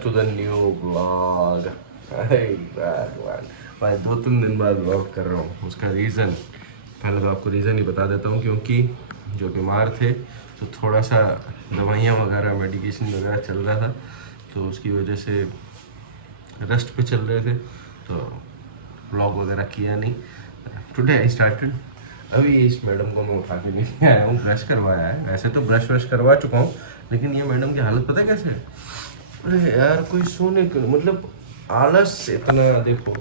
Back to the new blog. अरे यार भाई 2-3 दिन बाद ब्लॉग कर रहा हूँ। उसका रीज़न पहले तो आपको रीज़न ही बता देता हूँ, क्योंकि जो बीमार थे तो थोड़ा सा दवाइयाँ वगैरह मेडिकेशन वगैरह चल रहा था, तो उसकी वजह से रेस्ट पे चल रहे थे, तो ब्लॉग वगैरह किया नहीं। Today I started. अभी इस मैडम को मैं उठा के नहीं आया हूँ, ब्रश करवाया है। वैसे तो ब्रश वश करवा चुका हूँ, लेकिन ये मैडम की हालत पता है कैसे है? अरे यार कोई सोने को मतलब आलस इतना, देखो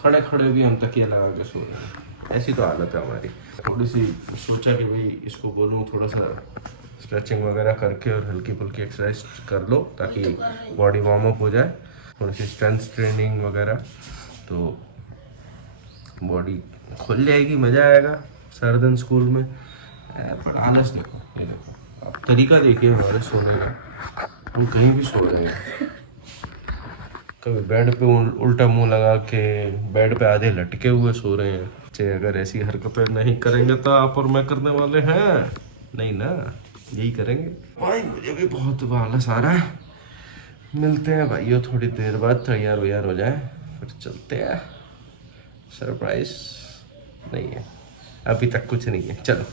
खड़े खड़े भी हम तकिया लगा के सो रहे हैं, ऐसी तो हालत है हमारी। थोड़ी सी सोचा कि भाई इसको बोलूँ थोड़ा सा स्ट्रेचिंग वगैरह करके और हल्की फुल्की एक्सरसाइज कर लो, ताकि बॉडी वार्म अप हो जाए, थोड़ी सी स्ट्रेंथ ट्रेनिंग वगैरह, तो बॉडी खुल जाएगी, मज़ा आएगा सारा दिन स्कूल में। पर आलस देखो, ये देखो आप तरीका देखिए हमारे सोने का, हम कहीं भी सो रहे हैं। कभी बेड पे उल्टा मुंह लगा के, बेड पे आधे लटके हुए सो रहे हैं। चाहे अगर ऐसी हरकतें नहीं करेंगे तो आप और मैं करने वाले हैं नहीं ना, यही करेंगे। भाई मुझे भी बहुत आलस आ रहा है। मिलते हैं भाइयों थोड़ी देर बाद, तैयार व्यार हो जाए फिर चलते हैं। सरप्राइज नहीं है अभी तक, कुछ नहीं है, चलो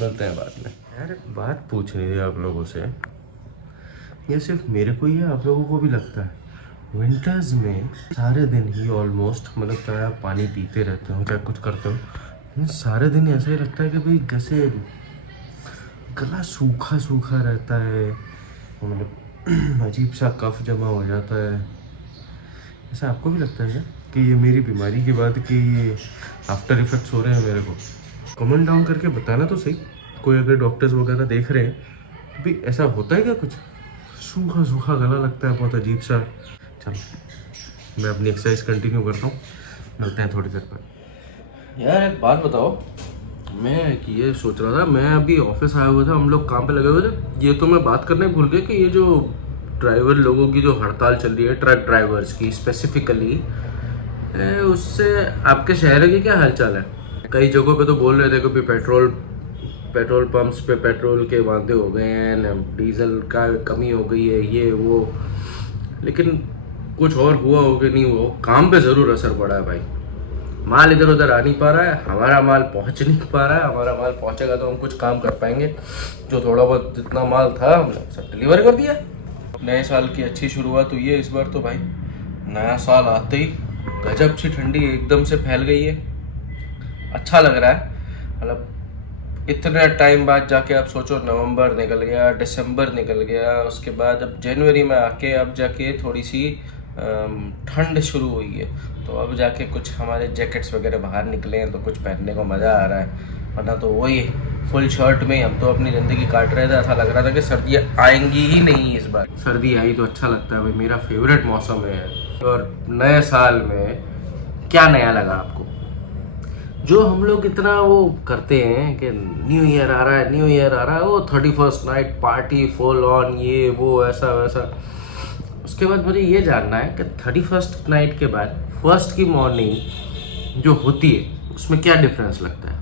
मिलते हैं बाद में। यार बात पूछनी थी आप लोगों से, ये सिर्फ मेरे को ही है आप लोगों को भी लगता है? विंटर्स में सारे दिन ही ऑलमोस्ट, मतलब चाहे आप पानी पीते रहते हो चाहे कुछ करते हो, सारे दिन ऐसा ही लगता है कि भाई जैसे गला सूखा सूखा रहता है, मतलब अजीब सा कफ जमा हो जाता है। ऐसा आपको भी लगता है क्या कि ये मेरी बीमारी के बाद कि ये आफ्टर इफेक्ट्स हो रहे हैं मेरे को? कमेंट डाउन करके बताना तो सही, कोई अगर डॉक्टर्स वगैरह देख रहे हैं तो भी ऐसा होता है क्या? कुछ सूखा सूखा गला लगता है, बहुत अजीब सा। चलो मैं अपनी एक्सरसाइज कंटिन्यू करता हूँ, मिलते हैं थोड़ी देर पर। यार एक बात बताओ, मैं ये सोच रहा था, मैं अभी ऑफिस आया हुआ था, हम लोग काम पे लगे हुए थे। ये तो मैं बात करने भूल गया कि ये जो ड्राइवर लोगों की जो हड़ताल चल रही है, ट्रक ड्राइवर्स की स्पेसिफिकली, उससे आपके शहर की क्या हालचाल है? कई जगहों पे तो बोल रहे थे कि पेट्रोल पंप्स पे पेट्रोल के वादे हो गए हैं, डीजल का कमी हो गई है, ये वो, लेकिन कुछ और हुआ हो कि नहीं हुआ, काम पे ज़रूर असर पड़ा है भाई। माल इधर उधर आ नहीं पा रहा है, हमारा माल पहुंच नहीं पा रहा है। हमारा माल पहुंचेगा तो हम कुछ काम कर पाएंगे। जो थोड़ा बहुत जितना माल था हमने सब डिलीवर कर दिया। नए साल की अच्छी शुरुआत हुई है इस बार तो भाई। नया साल आते ही गजब सी ठंडी एकदम से फैल गई है, अच्छा लग रहा है। मतलब इतने टाइम बाद जाके आप सोचो, नवंबर निकल गया, दिसंबर निकल गया, उसके बाद अब जनवरी में आके अब जाके थोड़ी सी ठंड शुरू हुई है, तो अब जाके कुछ हमारे जैकेट्स वगैरह बाहर निकले हैं तो कुछ पहनने को मज़ा आ रहा है। वरना तो वही फुल शर्ट में हम तो अपनी ज़िंदगी काट रहे थे। ऐसा लग रहा था कि सर्दियाँ आएंगी ही नहीं इस बार। सर्दी आई तो अच्छा लगता है भाई, मेरा फेवरेट मौसम है। और नए साल में क्या नया लगा आपको? जो हम लोग इतना वो करते हैं कि न्यू ईयर आ रहा है, न्यू ईयर आ रहा है, वो 31st night party full on, ये वो ऐसा वैसा। उसके बाद मुझे ये जानना है कि 31st नाइट के बाद फर्स्ट की मॉर्निंग जो होती है उसमें क्या डिफरेंस लगता है?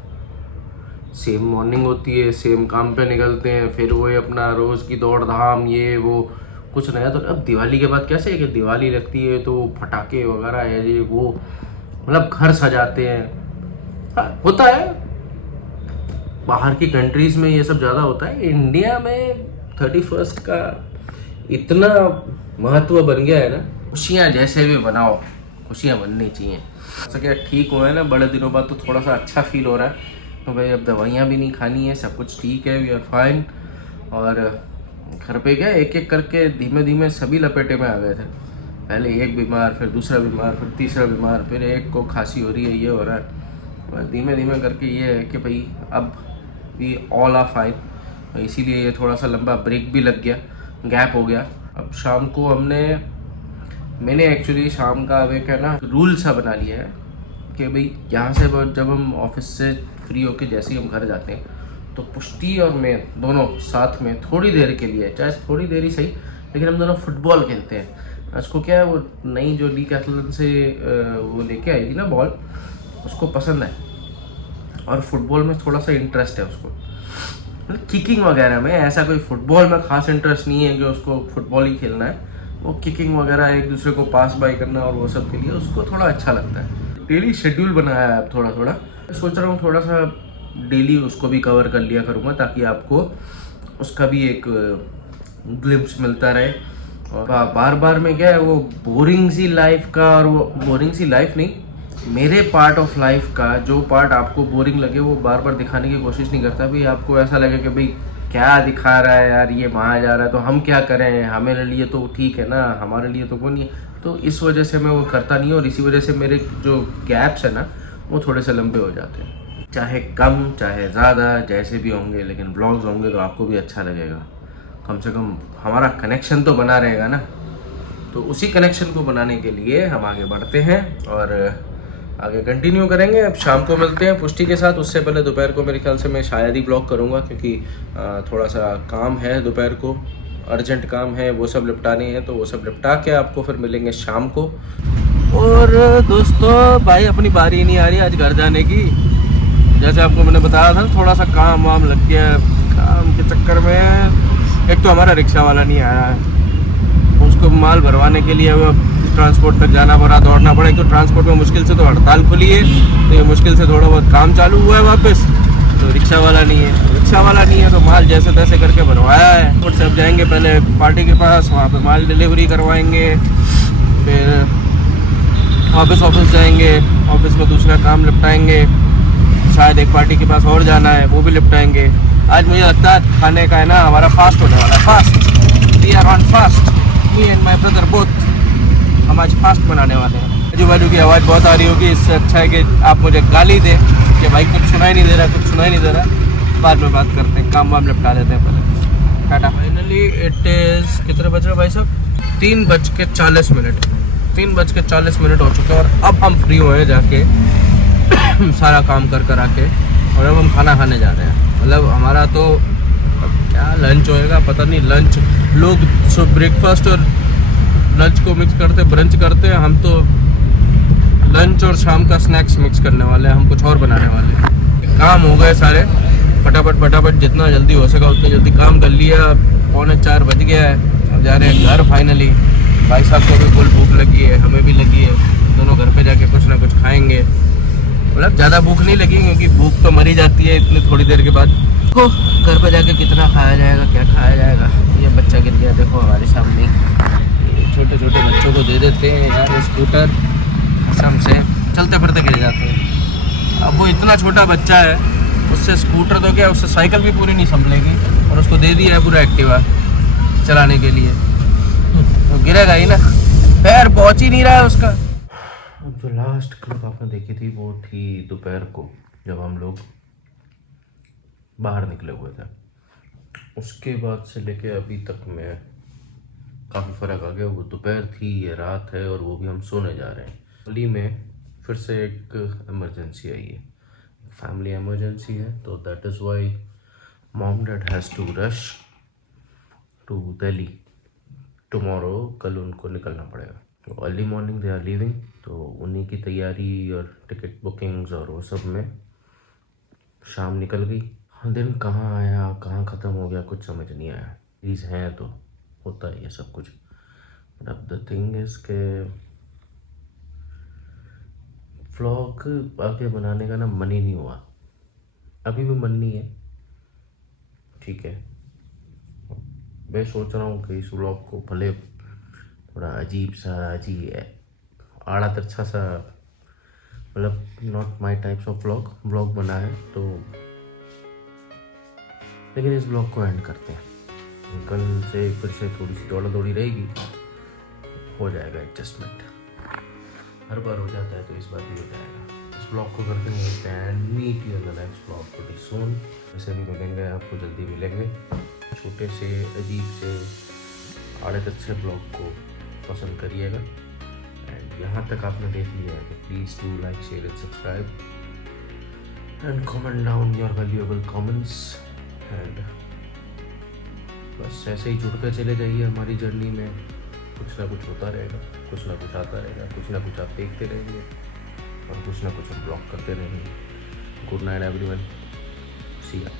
सेम मॉर्निंग होती है, सेम काम पे निकलते हैं, फिर वही अपना रोज़ की दौड़ धाम, ये वो, कुछ नया तो। अब दिवाली के बाद कैसे है कि दिवाली लगती है तो फटाके वगैरह है, ये वो, मतलब घर सजाते हैं। हाँ होता है, बाहर की कंट्रीज़ में ये सब ज़्यादा होता है। इंडिया में 31st का इतना महत्व बन गया है ना, खुशियाँ जैसे भी बनाओ, खुशियाँ बननी चाहिए। ऐसा क्या ठीक हुआ है ना, बड़े दिनों बाद तो थोड़ा सा अच्छा फील हो रहा है। तो भाई अब दवाइयाँ भी नहीं खानी है, सब कुछ ठीक है, वी आर फाइन। और घर पे क्या एक एक करके धीमे धीमे सभी लपेटे में आ गए थे। पहले एक बीमार, फिर दूसरा बीमार, फिर तीसरा बीमार, फिर एक को खांसी हो रही है, ये हो रहा है। धीमे धीमे करके ये है कि भाई अब वी ऑल आर फाइन। इसीलिए ये थोड़ा सा लंबा ब्रेक भी लग गया, गैप हो गया। अब शाम को मैंने एक्चुअली शाम का अब एक है ना रूल सा बना लिया है कि भाई यहाँ से जब हम ऑफिस से फ्री होके जैसे ही हम घर जाते हैं तो पुष्टि और मैं दोनों साथ में थोड़ी देर के लिए, चाहे थोड़ी देर ही सही, लेकिन हम दोनों फुटबॉल खेलते हैं। उसको क्या है, वो नई जो डीकैथलॉन से वो लेके आई थी ना बॉल, उसको पसंद है और फुटबॉल में थोड़ा सा इंटरेस्ट है उसको, मतलब किकिंग वगैरह में। ऐसा कोई फुटबॉल में खास इंटरेस्ट नहीं है कि उसको फुटबॉल ही खेलना है, वो किकिंग वगैरह एक दूसरे को पास बाय करना और वो सब के लिए उसको थोड़ा अच्छा लगता है। डेली शेड्यूल बनाया है अब थोड़ा थोड़ा, सोच रहा हूँ थोड़ा सा डेली उसको भी कवर कर लिया करूँगा ताकि आपको उसका भी एक ग्लिम्स मिलता रहे। और बार बार में क्या है वो बोरिंग सी लाइफ का, और वो बोरिंग सी लाइफ नहीं, मेरे पार्ट ऑफ लाइफ का जो पार्ट आपको बोरिंग लगे वो बार बार दिखाने की कोशिश नहीं करता। भाई आपको ऐसा लगे कि भाई क्या दिखा रहा है यार, ये वहाँ जा रहा है तो हम क्या करें, हमारे लिए तो ठीक है ना, हमारे लिए तो वो नहीं है। तो इस वजह से मैं वो करता नहीं हूँ, और इसी वजह से मेरे जो गैप्स है ना वो थोड़े से लंबे हो जाते हैं, चाहे कम चाहे ज़्यादा जैसे भी होंगे, लेकिन ब्लॉग्स होंगे तो आपको भी अच्छा लगेगा। कम से कम हमारा कनेक्शन तो बना रहेगा ना। तो उसी कनेक्शन को बनाने के लिए हम आगे बढ़ते हैं और आगे कंटिन्यू करेंगे। अब शाम को मिलते हैं पुष्टि के साथ। उससे पहले दोपहर को मेरे ख्याल से मैं शायद ही ब्लॉग करूँगा, क्योंकि थोड़ा सा काम है दोपहर को, अर्जेंट काम है, वो सब निपटाने हैं। तो वो सब निपटा के आपको फिर मिलेंगे शाम को। और दोस्तों भाई अपनी बारी नहीं आ रही आज घर जाने की। जैसे आपको मैंने बताया था थोड़ा सा काम वाम लग गया, काम के चक्कर में एक तो हमारा रिक्शा वाला नहीं आया है, उसको माल भरवाने के लिए वो ट्रांसपोर्ट तक जाना पड़ा, दौड़ना पड़ा। एक तो ट्रांसपोर्ट में मुश्किल से तो हड़ताल खुली है, तो ये मुश्किल से थोड़ा बहुत काम चालू हुआ है वापस। तो रिक्शा वाला नहीं है, रिक्शा वाला नहीं है तो माल जैसे तैसे करके भरवाया है। और सब जाएंगे पहले पार्टी के पास, वहाँ पे माल डिलीवरी करवाएंगे, फिर ऑफिस जाएंगे, ऑफिस में दूसरा काम निपटाएंगे, शायद एक पार्टी के पास और जाना है वो भी निपटाएंगे। आज मुझे लगता है खाने का है ना हमारा फास्ट होने वाला है, fast, we are on fast, me and my brother both. हम आज फास्ट बनाने वाले हैं। आजू बाजू की आवाज़ बहुत आ रही होगी, इससे अच्छा है कि आप मुझे गाली दें कि भाई कुछ सुनाई नहीं दे रहा, कुछ सुनाई नहीं दे रहा। बाद में बात करते हैं, काम वाम निपटा लेते हैं पहले। टाटा। फाइनली इट इज़ कितने बज रहे भाई साहब, 3:40 मिनट, 3:40 हो चुके हैं। और अब हम फ्री हुए हैं जाके सारा काम कर आके, और अब हम खाना खाने जा रहे हैं। मतलब हमारा तो क्या लंच होएगा पता नहीं। लंच लोग ब्रेकफास्ट और लंच को मिक्स करते, ब्रंच करते हैं, हम तो लंच और शाम का स्नैक्स मिक्स करने वाले हैं, हम कुछ और बनाने वाले हैं। काम हो गए सारे, फटाफट जितना जल्दी हो सका उतनी जल्दी काम कर लिया। 3:45 बज गया है, अब जा रहे हैं घर फाइनली। भाई साहब को भी फुल भूख लगी है, हमें भी लगी है, दोनों घर पे जाके कुछ ना कुछ खाएंगे। मतलब ज़्यादा भूख नहीं लगी क्योंकि भूख तो मरी जाती है इतनी थोड़ी देर के बाद। देखो घर पे जाके कितना खाया जाएगा, क्या खाया जाएगा। ये बच्चा गिर गया देखो हमारे सामने। छोटे छोटे बच्चों को दे देते हैं यार स्कूटर, कसम से चलते फिरते गिर जाते हैं। अब वो इतना छोटा बच्चा है, उससे स्कूटर तो क्या, उससे साइकिल भी पूरी नहीं संभलेगी, और उसको दे दिया है पूरा एक्टिवा चलाने के लिए, तो गिरेगा ही ना, पैर पहुँच ही नहीं रहा है उसका। अब जो लास्ट क्लिप आपने देखी थी वो थी दोपहर को, जब हम लोग बाहर निकले हुए थे। उसके बाद से लेके अभी तक में काफ़ी फ़र्क आ गया। वो दोपहर थी, ये रात है, और वो भी हम सोने जा रहे हैं। दिल्ली में फिर से एक इमरजेंसी आई है, फैमिली इमरजेंसी है, तो that is why mom dad has to rush to Delhi tomorrow. कल उनको निकलना पड़ेगा, तो early morning they are leaving. तो उन्हीं की तैयारी और टिकट बुकिंग्स और वो सब में शाम निकल गई। दिन कहाँ आया कहाँ ख़त्म हो गया कुछ समझ नहीं आया। चीज़ हैं तो होता है ये सब कुछ। बट अब द थिंग इज़ के व्लॉग आगे बनाने का ना मन ही नहीं हुआ, अभी भी मन नहीं है, ठीक है। मैं सोच रहा हूँ कि इस व्लॉग को भले थोड़ा अजीब सा, आड़ा तिरछा सा, मतलब not my types of vlog बना है, तो लेकिन इस ब्लॉग को एंड करते हैं। कल से फिर से थोड़ी सी दौड़ा दौड़ी रहेगी, हो जाएगा एडजस्टमेंट। हर बार हो जाता है तो इस बार भी हो जाएगा। इस ब्लॉग को करते हैं and meet you in the next blog very soon. ऐसे भी मिलेंगे, आपको जल्दी मिलेंगे। छोटे से अजीब से आड़े तक से ब्लॉग को पसंद करिएगा। एंड यहाँ तक आपने देख लिया है तो please do like, share and subscribe and comment down your valuable comments. And बस ऐसे ही जुड़ते चले जाइए हमारी जर्नी में। कुछ ना कुछ होता रहेगा, कुछ ना कुछ आता रहेगा, कुछ ना कुछ आप देखते रहेंगे और कुछ ना कुछ हम ब्लॉग करते रहेंगे। Good night everyone, see you.